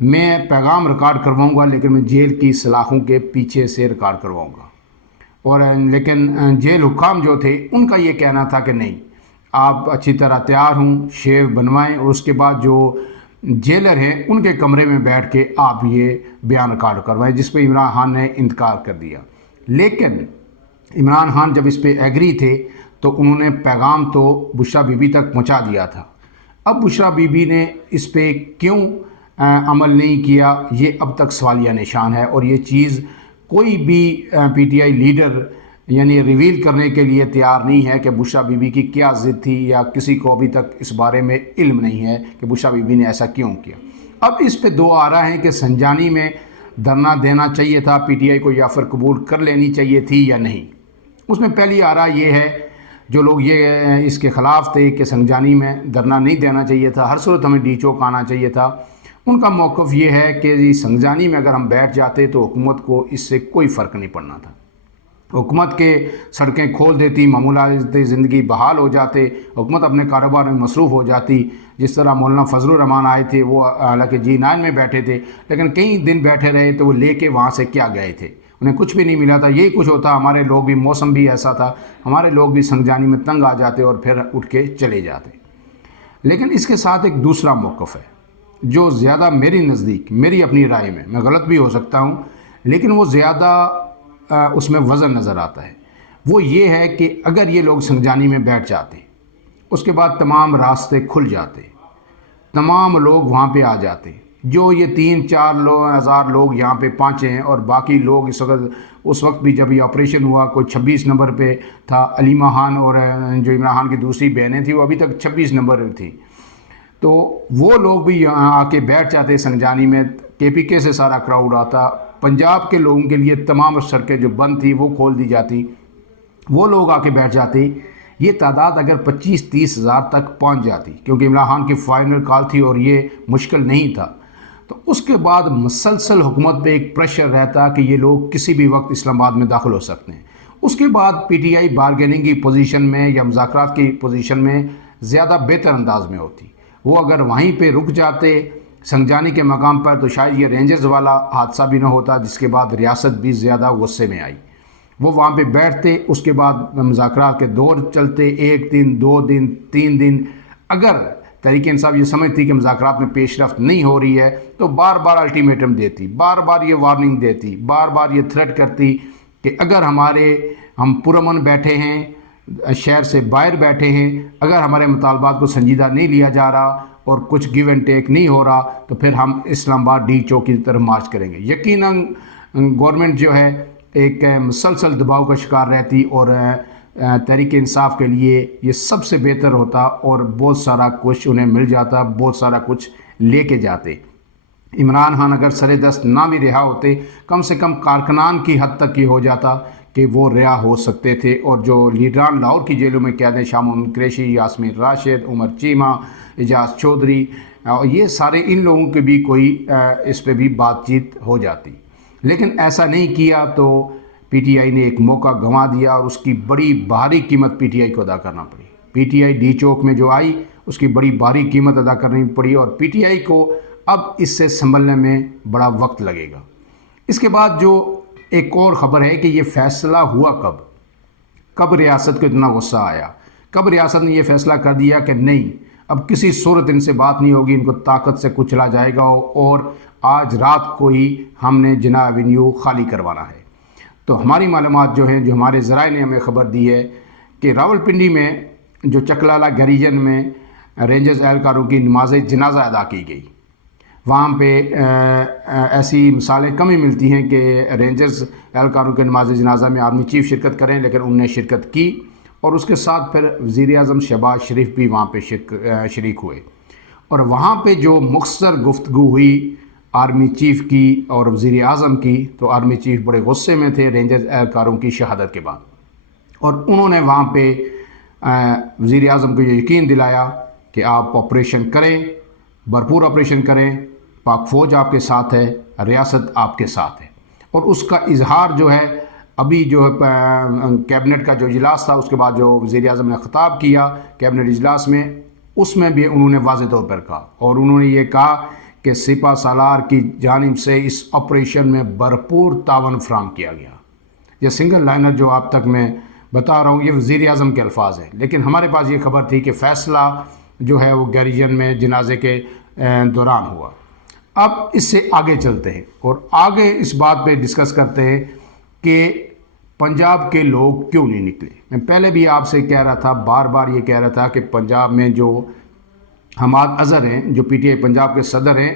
میں پیغام ریکارڈ کرواؤں گا لیکن میں جیل کی سلاخوں کے پیچھے سے ریکارڈ کرواؤں گا۔ اور لیکن جیل حکام جو تھے ان کا یہ کہنا تھا کہ نہیں، آپ اچھی طرح تیار ہوں، شیو بنوائیں، اور اس کے بعد جو جیلر ہیں ان کے کمرے میں بیٹھ کے آپ یہ بیان ریکارڈ کروائیں، جس پہ عمران خان نے انکار کر دیا۔ لیکن عمران خان جب اس پہ ایگری تھے تو انہوں نے پیغام تو بشریٰ بی بی تک پہنچا دیا تھا۔ اب بشریٰ بی بی نے اس پہ کیوں عمل نہیں کیا، یہ اب تک سوالیہ نشان ہے، اور یہ چیز کوئی بھی پی ٹی آئی لیڈر یعنی ریویل کرنے کے لیے تیار نہیں ہے کہ بشریٰ بی بی کی کیا ضد تھی، یا کسی کو ابھی تک اس بارے میں علم نہیں ہے کہ بشریٰ بی بی نے ایسا کیوں کیا۔ اب اس پہ دو آرا ہیں کہ سنجانی میں دھرنا دینا چاہیے تھا پی ٹی آئی کو، یا پھر قبول کر لینی چاہیے تھی یا نہیں۔ اس میں پہلی آرا یہ ہے، جو لوگ یہ اس کے خلاف تھے کہ سنجانی میں دھرنا نہیں دینا چاہیے تھا، ہر صورت ہمیں ڈی چوک آنا چاہیے تھا، ان کا موقف یہ ہے کہ سنجانی میں اگر ہم بیٹھ جاتے تو حکومت کو اس سے کوئی فرق نہیں پڑنا تھا۔ حکومت کے سڑکیں کھول دیتی، معمولات زندگی بحال ہو جاتے، حکومت اپنے کاروبار میں مصروف ہو جاتی۔ جس طرح مولانا فضل الرحمان آئے تھے، وہ حالانکہ G9 میں بیٹھے تھے لیکن کئی دن بیٹھے رہے، تو وہ لے کے وہاں سے کیا گئے تھے؟ انہیں کچھ بھی نہیں ملا تھا۔ یہی کچھ ہوتا، ہمارے لوگ بھی، موسم بھی ایسا تھا، ہمارے لوگ بھی سنجانی میں تنگ آ جاتے اور پھر اٹھ کے چلے جاتے۔ لیکن اس کے ساتھ ایک دوسرا موقف ہے جو زیادہ میری نزدیک، میری اپنی رائے میں غلط بھی ہو سکتا ہوں، لیکن وہ زیادہ اس میں وزن نظر آتا ہے۔ وہ یہ ہے کہ اگر یہ لوگ سنجانی میں بیٹھ جاتے، اس کے بعد تمام راستے کھل جاتے، تمام لوگ وہاں پہ آ جاتے، جو یہ 3-4 ہزار لوگ یہاں پہ پہنچے ہیں، اور باقی لوگ اس وقت بھی جب یہ آپریشن ہوا کوئی 26 نمبر پہ تھا، علیمہ خان اور جو عمران خان کی دوسری بہنیں تھیں وہ ابھی تک 26 نمبر تھیں، تو وہ لوگ بھی یہاں آ کے بیٹھ جاتے سنجانی میں۔ KPK سے سارا کراؤڈ آتا، پنجاب کے لوگوں کے لیے تمام سڑکیں جو بند تھی وہ کھول دی جاتی، وہ لوگ آ کے بیٹھ جاتے۔ یہ تعداد اگر 25-30 ہزار تک پہنچ جاتی، کیونکہ عمران خان کی فائنل کال تھی اور یہ مشکل نہیں تھا، تو اس کے بعد مسلسل حکومت پہ ایک پریشر رہتا کہ یہ لوگ کسی بھی وقت اسلام آباد میں داخل ہو سکتے ہیں۔ اس کے بعد PTI بارگیننگ کی پوزیشن میں یا مذاکرات کی پوزیشن میں زیادہ بہتر انداز میں ہوتی۔ وہ اگر وہیں پہ رک جاتے سنجانی کے مقام پر، تو شاید یہ رینجرز والا حادثہ بھی نہ ہوتا، جس کے بعد ریاست بھی زیادہ غصے میں آئی۔ وہ وہاں پہ بیٹھتے، اس کے بعد مذاکرات کے دور چلتے، 1 دن 2 دن 3 دن۔ اگر تحریک انصاف یہ سمجھتی کہ مذاکرات میں پیش رفت نہیں ہو رہی ہے تو بار بار الٹیمیٹم دیتی، بار بار یہ وارننگ دیتی، بار بار یہ تھریٹ کرتی کہ اگر ہم پرامن بیٹھے ہیں، شہر سے باہر بیٹھے ہیں، اگر ہمارے مطالبات کو سنجیدہ نہیں لیا جا رہا اور کچھ گیو اینڈ ٹیک نہیں ہو رہا، تو پھر ہم اسلام آباد ڈی چوک کی طرف مارچ کریں گے۔ یقیناً گورنمنٹ جو ہے ایک مسلسل دباؤ کا شکار رہتی، اور تحریک انصاف کے لیے یہ سب سے بہتر ہوتا، اور بہت سارا کچھ انہیں مل جاتا، بہت سارا کچھ لے کے جاتے۔ عمران خان اگر سر دست نہ بھی رہا ہوتے، کم سے کم کارکنان کی حد تک یہ ہو جاتا کہ وہ رہا ہو سکتے تھے، اور جو لیڈران لاہور کی جیلوں میں قید ہیں، شاہ محمود قریشی، یاسمین راشد، عمر چیمہ، اعجاز چودھری، یہ سارے ان لوگوں کے بھی کوئی اس پہ بھی بات چیت ہو جاتی۔ لیکن ایسا نہیں کیا، تو PTI نے ایک موقع گنوا دیا، اور اس کی بڑی بھاری قیمت PTI کو ادا کرنا پڑی۔ PTI ڈی چوک میں جو آئی، اس کی بڑی بھاری قیمت ادا کرنی پڑی، اور PTI کو اب اس سے سنبھلنے میں بڑا وقت لگے گا۔ اس کے بعد جو ایک اور خبر ہے کہ یہ فیصلہ ہوا کب ریاست کو اتنا غصہ آیا، کب ریاست نے یہ فیصلہ کر دیا کہ نہیں، اب کسی صورت ان سے بات نہیں ہوگی، ان کو طاقت سے کچلا جائے گا، اور آج رات کو ہی ہم نے جناح ایونیو خالی کروانا ہے۔ تو ہماری معلومات جو ہیں، جو ہمارے ذرائع نے ہمیں خبر دی ہے کہ راولپنڈی میں جو چکلالہ گریجن میں رینجرز اہلکاروں کی نماز جنازہ ادا کی گئی، وہاں پہ ایسی مثالیں کم ہی ملتی ہیں کہ رینجرز اہلکاروں کے نماز جنازہ میں آرمی چیف شرکت کریں، لیکن انہوں نے شرکت کی، اور اس کے ساتھ پھر وزیر اعظم شہباز شریف بھی وہاں پہ شریک ہوئے، اور وہاں پہ جو مختصر گفتگو ہوئی آرمی چیف کی اور وزیر اعظم کی، تو آرمی چیف بڑے غصے میں تھے رینجرز اہلکاروں کی شہادت کے بعد، اور انہوں نے وہاں پہ وزیر اعظم کو یہ یقین دلایا کہ آپ آپریشن کریں، بھرپور آپریشن کریں، پاک فوج آپ کے ساتھ ہے، ریاست آپ کے ساتھ ہے۔ اور اس کا اظہار جو ہے ابھی جو کیبنٹ کا جو اجلاس تھا، اس کے بعد جو وزیر اعظم نے خطاب کیا کیبنٹ اجلاس میں، اس میں بھی انہوں نے واضح طور پر کہا، اور انہوں نے یہ کہا کہ سپہ سالار کی جانب سے اس آپریشن میں بھرپور تعاون فراہم کیا گیا۔ یہ سنگل لائنر جو آپ تک میں بتا رہا ہوں یہ وزیر اعظم کے الفاظ ہیں، لیکن ہمارے پاس یہ خبر تھی کہ فیصلہ جو ہے وہ گیریجن میں جنازے کے دوران ہوا۔ اب اس سے آگے چلتے ہیں اور آگے اس بات پہ ڈسکس کرتے ہیں کہ پنجاب کے لوگ کیوں نہیں نکلے۔ میں پہلے بھی آپ سے کہہ رہا تھا، بار بار یہ کہہ رہا تھا کہ پنجاب میں جو حماد اظہر ہیں، جو پی ٹی آئی پنجاب کے صدر ہیں،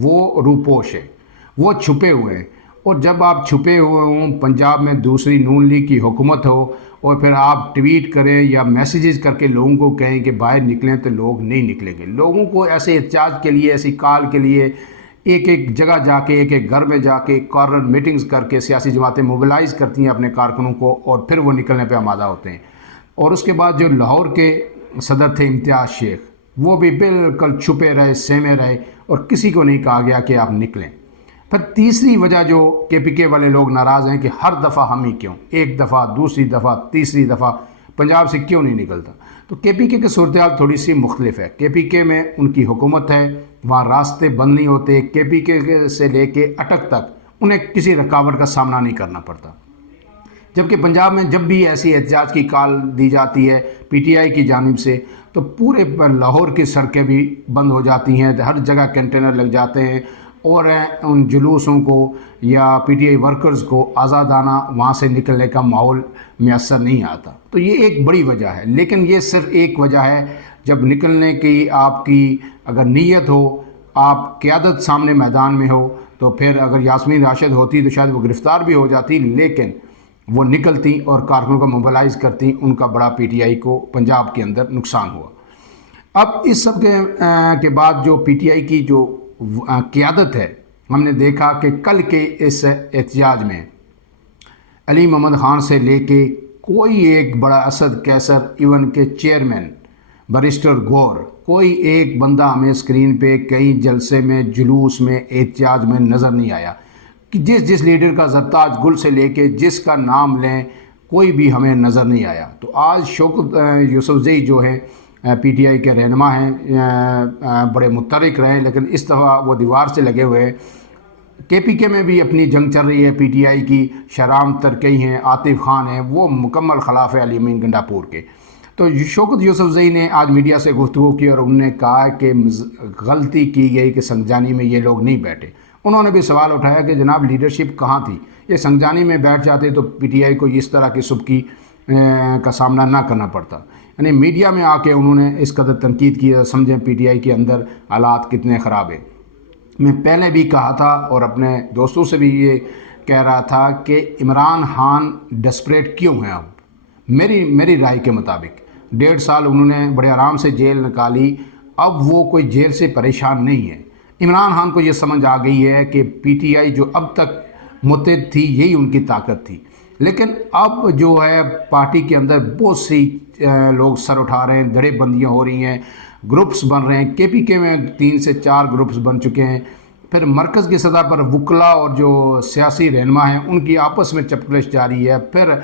وہ روپوش ہیں، وہ چھپے ہوئے ہیں، اور جب آپ چھپے ہوئے ہوں، پنجاب میں دوسری نون لیگ کی حکومت ہو اور پھر آپ ٹویٹ کریں یا میسیجز کر کے لوگوں کو کہیں کہ باہر نکلیں، تو لوگ نہیں نکلیں گے۔ لوگوں کو ایسے احتجاج کے لیے، ایسی کال کے لیے ایک ایک جگہ جا کے، ایک ایک گھر میں جا کے کارنر میٹنگز کر کے سیاسی جماعتیں موبلائز کرتی ہیں اپنے کارکنوں کو، اور پھر وہ نکلنے پہ آمادہ ہوتے ہیں۔ اور اس کے بعد جو لاہور کے صدر تھے امتیاز شیخ، وہ بھی بالکل چھپے رہے، سہمے رہے، اور کسی کو نہیں کہا گیا کہ آپ نکلیں۔ پھر تیسری وجہ جو کے پی کے والے لوگ ناراض ہیں کہ ہر دفعہ ہم ہی کیوں، ایک دفعہ، دوسری دفعہ، تیسری دفعہ پنجاب سے کیوں نہیں نکلتا۔ تو کے پی کے صورتحال تھوڑی سی مختلف ہے۔ کے پی کے میں ان کی حکومت ہے، وہاں راستے بند نہیں ہوتے، کے پی کے سے لے کے اٹک تک انہیں کسی رکاوٹ کا سامنا نہیں کرنا پڑتا۔ جبکہ پنجاب میں جب بھی ایسی احتجاج کی کال دی جاتی ہے پی ٹی آئی کی جانب سے، تو پورے لاہور کی سڑکیں بھی بند ہو جاتی ہیں، ہر جگہ کنٹینر لگ جاتے ہیں، اور ان جلوسوں کو یا پی ٹی آئی ورکرز کو آزادانہ وہاں سے نکلنے کا ماحول میسر نہیں آتا۔ تو یہ ایک بڑی وجہ ہے، لیکن یہ صرف ایک وجہ ہے۔ جب نکلنے کی آپ کی اگر نیت ہو، آپ قیادت سامنے میدان میں ہو، تو پھر اگر یاسمین راشد ہوتی تو شاید وہ گرفتار بھی ہو جاتی، لیکن وہ نکلتی اور کارکنوں کو موبلائز کرتی، ان کا بڑا پی ٹی آئی کو پنجاب کے اندر نقصان ہوا۔ اب اس سب کے بعد جو پی ٹی آئی کی جو قیادت ہے، ہم نے دیکھا کہ کل کے اس احتجاج میں علی محمد خان سے لے کے کوئی ایک بڑا اسد کیسر، ایون کے چیئرمین بیرسٹر گور، کوئی ایک بندہ ہمیں اسکرین پہ کئی جلسے میں، جلوس میں، احتجاج میں نظر نہیں آیا کہ جس لیڈر کا زرتاج گل سے لے کے جس کا نام لیں، کوئی بھی ہمیں نظر نہیں آیا۔ تو آج شوکت یوسفزئی جو ہیں پی ٹی آئی کے رہنما ہیں، بڑے متحرک رہے، لیکن اس دفعہ وہ دیوار سے لگے ہوئے ہیں۔ کے پی کے میں بھی اپنی جنگ چل رہی ہے پی ٹی آئی کی، شہرام ترکی ہیں، عاطف خان ہیں، وہ مکمل خلاف ہے علی امین گنڈاپور کے۔ تو شوکت یوسفزئی نے آج میڈیا سے گفتگو کی اور انہوں نے کہا کہ غلطی کی گئی کہ سنجانی میں یہ لوگ نہیں بیٹھے۔ انہوں نے بھی سوال اٹھایا کہ جناب لیڈرشپ کہاں تھی، یہ سنجانی میں بیٹھ جاتے تو پی ٹی آئی کو اس طرح کی سبکی کا سامنا نہ کرنا پڑتا۔ یعنی میڈیا میں آ کے انہوں نے اس قدر تنقید کی، سمجھیں پی ٹی آئی کے اندر حالات کتنے خراب ہیں۔ میں پہلے بھی کہا تھا اور اپنے دوستوں سے بھی یہ کہہ رہا تھا کہ عمران خان ڈسپریٹ کیوں ہیں اب، میری رائے کے مطابق 1.5 سال انہوں نے بڑے آرام سے جیل نکالی، اب وہ کوئی جیل سے پریشان نہیں ہے۔ عمران خان کو یہ سمجھ آ گئی ہے کہ پی ٹی آئی جو اب تک متحد تھی، یہی ان کی طاقت تھی، لیکن اب جو ہے پارٹی کے اندر بہت سی لوگ سر اٹھا رہے ہیں، دھڑے بندیاں ہو رہی ہیں، گروپس بن رہے ہیں۔ کے پی کے میں 3 سے 4 گروپس بن چکے ہیں۔ پھر مرکز کی سطح پر وکلا اور جو سیاسی رہنما ہیں ان کی آپس میں چپکلش جاری ہے۔ پھر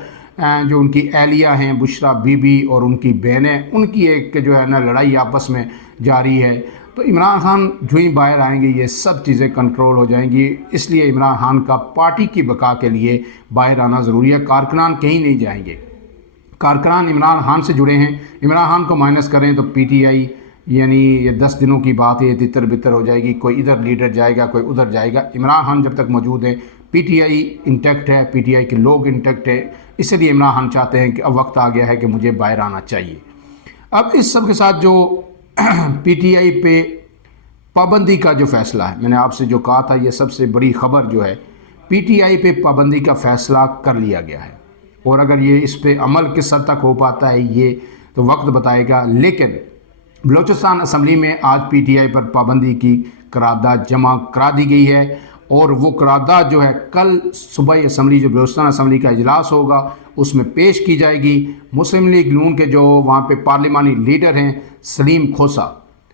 جو ان کی اہلیہ ہیں بشرا بی بی اور ان کی بہنیں، ان کی ایک جو ہے نا لڑائی آپس میں جاری ہے۔ تو عمران خان جو ہی باہر آئیں گے یہ سب چیزیں کنٹرول ہو جائیں گی، اس لیے عمران خان کا پارٹی کی بقا کے لیے باہر آنا ضروری ہے۔ کارکنان کہیں نہیں جائیں گے، کارکنان عمران خان سے جڑے ہیں، عمران خان کو مائنس کریں تو پی ٹی آئی یعنی یہ 10 دنوں کی بات ہے، تتر بتر ہو جائے گی، کوئی ادھر لیڈر جائے گا، کوئی ادھر جائے گا۔ عمران خان جب تک موجود ہے پی ٹی آئی انٹیکٹ ہے، پی ٹی آئی کے لوگ انٹیکٹ ہے، اس لیے عمران خان چاہتے ہیں کہ اب وقت آ گیا ہے کہ مجھے باہر آنا چاہیے۔ اب اس سب کے ساتھ جو پی ٹی آئی پہ پابندی کا جو فیصلہ ہے، میں نے آپ سے جو کہا تھا یہ سب سے بڑی خبر جو ہے، پی ٹی آئی پہ پابندی کا فیصلہ کر لیا گیا ہے، اور اگر یہ اس پہ عمل کس حد تک ہو پاتا ہے یہ تو وقت بتائے گا۔ لیکن بلوچستان اسمبلی میں آج پی ٹی آئی پر پابندی کی قرارداد جمع کرا دی گئی ہے، اور وہ قرارداد جو ہے کل صبح اسمبلی، جو بلوچستان اسمبلی کا اجلاس ہوگا اس میں پیش کی جائے گی۔ مسلم لیگ نون کے جو وہاں پہ پارلیمانی لیڈر ہیں سلیم کھوسا،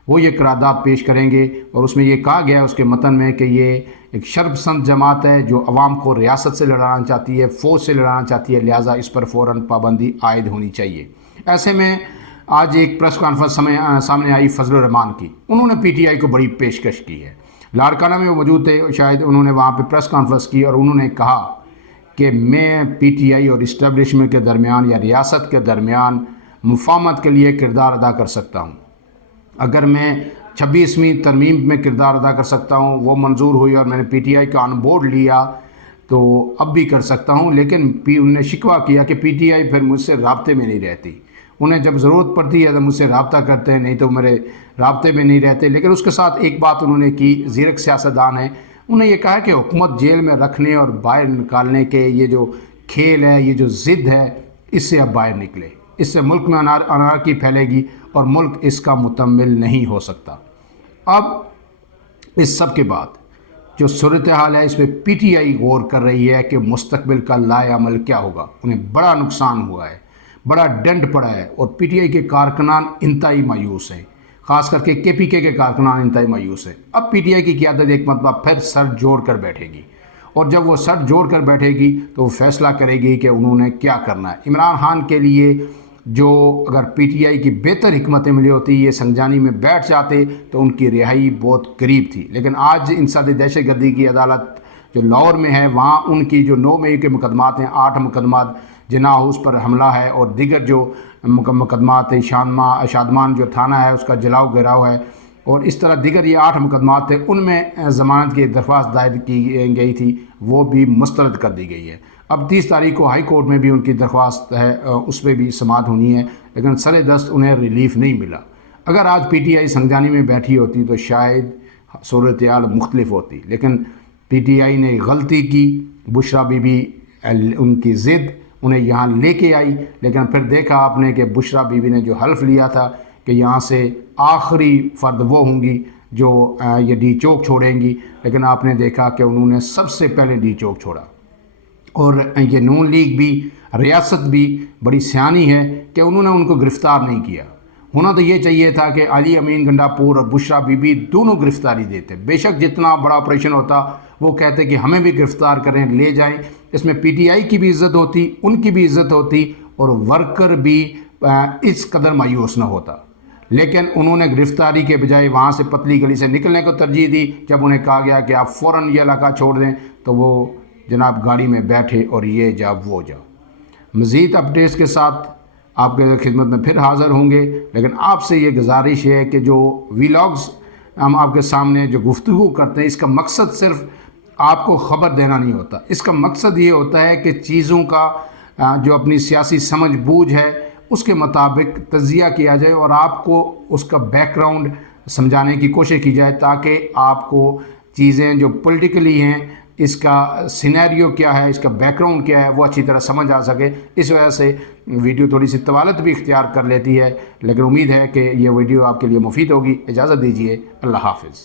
وہ یہ قرارداد پیش کریں گے، اور اس میں یہ کہا گیا ہے اس کے متن میں کہ یہ ایک شرپ سند جماعت ہے جو عوام کو ریاست سے لڑانا چاہتی ہے، فوج سے لڑانا چاہتی ہے، لہٰذا اس پر فوراً پابندی عائد ہونی چاہیے۔ ایسے میں آج ایک پریس کانفرنس سامنے آئی فضل الرحمان کی، انہوں نے پی ٹی آئی کو بڑی پیشکش کی ہے۔ لاڑکانہ میں وہ موجود تھے، شاید انہوں نے وہاں پہ پریس کانفرنس کی اور انہوں نے کہا کہ میں پی ٹی آئی اور اسٹیبلشمنٹ کے درمیان یا ریاست کے درمیان مفاہمت کے لیے کردار ادا کر سکتا ہوں۔ اگر میں 26ویں ترمیم میں کردار ادا کر سکتا ہوں، وہ منظور ہوئی اور میں نے پی ٹی آئی کا آن بورڈ لیا تو اب بھی کر سکتا ہوں، لیکن انہوں نے شکوہ کیا کہ پی ٹی آئی پھر مجھ سے رابطے میں نہیں رہتی، انہیں جب ضرورت پڑتی ہے تو مجھ سے رابطہ کرتے ہیں، نہیں تو میرے رابطے میں نہیں رہتے۔ لیکن اس کے ساتھ ایک بات انہوں نے کی، زیرک سیاستدان ہے، انہوں نے یہ کہا کہ حکومت جیل میں رکھنے اور باہر نکالنے کے یہ جو کھیل ہے، یہ جو ضد ہے، اس سے اب باہر نکلے، اس سے ملک میں انارکی پھیلے گی اور ملک اس کا مکمل نہیں ہو سکتا۔ اب اس سب کے بعد جو صورتحال ہے، اس میں پی ٹی آئی غور کر رہی ہے کہ مستقبل کا لائحہ عمل کیا ہوگا۔ انہیں بڑا نقصان ہوا ہے، بڑا ڈنڈ پڑا ہے اور پی ٹی آئی کے کارکنان انتہائی مایوس ہیں، خاص کر کے پی کے کارکنان انتہائی مایوس ہیں۔ اب پی ٹی آئی کی قیادت ایک مرتبہ پھر سر جوڑ کر بیٹھے گی، اور جب وہ سر جوڑ کر بیٹھے گی تو وہ فیصلہ کرے گی کہ انہوں نے کیا کرنا ہے۔ عمران خان کے لیے جو اگر پی ٹی آئی کی بہتر حکمتیں ملی ہوتی، یہ سنجانی میں بیٹھ جاتے تو ان کی رہائی بہت قریب تھی، لیکن آج انسداد دہشت گردی کی عدالت جو لاہور میں ہے، وہاں ان کی جو 9 مئی کے مقدمات ہیں، 8 مقدمات جناح ہاؤس پر حملہ ہے اور دیگر جو مقدمات ہیں، شادمان جو تھانہ ہے اس کا جلاؤ گراؤ ہے، اور اس طرح دیگر یہ 8 مقدمات تھے، ان میں ضمانت کی درخواست دائر کی گئی تھی، وہ بھی مسترد کر دی گئی ہے۔ اب 30 تاریخ کو ہائی کورٹ میں بھی ان کی درخواست ہے، اس پہ بھی سماعت ہونی ہے، لیکن سر دست انہیں ریلیف نہیں ملا۔ اگر آج پی ٹی آئی سنجانی میں بیٹھی ہوتی تو شاید صورتحال مختلف ہوتی، لیکن پی ٹی آئی نے غلطی کی، بشرا بی بی ان کی ضد انہیں یہاں لے کے آئی، لیکن پھر دیکھا آپ نے کہ بشرا بی بی نے جو حلف لیا تھا کہ یہاں سے آخری فرد وہ ہوں گی جو یہ ڈی چوک چھوڑیں گی، لیکن آپ نے دیکھا کہ انہوں نے سب سے پہلے ڈی چوک چھوڑا۔ اور یہ نون لیگ بھی، ریاست بھی بڑی سیانی ہے کہ انہوں نے ان کو گرفتار نہیں کیا۔ ہونا تو یہ چاہیے تھا کہ علی امین گنڈاپور اور بشرا بی بی دونوں گرفتاری دیتے، بے شک جتنا بڑا آپریشن ہوتا وہ کہتے کہ ہمیں بھی گرفتار کریں، لے جائیں، اس میں پی ٹی آئی کی بھی عزت ہوتی، ان کی بھی عزت ہوتی اور ورکر بھی اس قدر مایوس نہ ہوتا۔ لیکن انہوں نے گرفتاری کے بجائے وہاں سے پتلی گلی سے نکلنے کو ترجیح دی۔ جب انہیں کہا گیا کہ آپ فوراً یہ علاقہ چھوڑ دیں تو وہ جناب گاڑی میں بیٹھے اور یہ جا وہ جا۔ مزید اپڈیٹس کے ساتھ آپ کے خدمت میں پھر حاضر ہوں گے، لیکن آپ سے یہ گزارش ہے کہ جو ویلاگز ہم آپ کے سامنے جو گفتگو کرتے ہیں، اس کا مقصد صرف آپ کو خبر دینا نہیں ہوتا، اس کا مقصد یہ ہوتا ہے کہ چیزوں کا جو اپنی سیاسی سمجھ بوجھ ہے اس کے مطابق تجزیہ کیا جائے اور آپ کو اس کا بیک گراؤنڈ سمجھانے کی کوشش کی جائے، تاکہ آپ کو چیزیں جو پولیٹیکلی ہیں، اس کا سینیریو کیا ہے، اس کا بیک گراؤنڈ کیا ہے، وہ اچھی طرح سمجھ آ سکے۔ اس وجہ سے ویڈیو تھوڑی سی طوالت بھی اختیار کر لیتی ہے، لیکن امید ہے کہ یہ ویڈیو آپ کے لیے مفید ہوگی۔ اجازت دیجیے، اللہ حافظ۔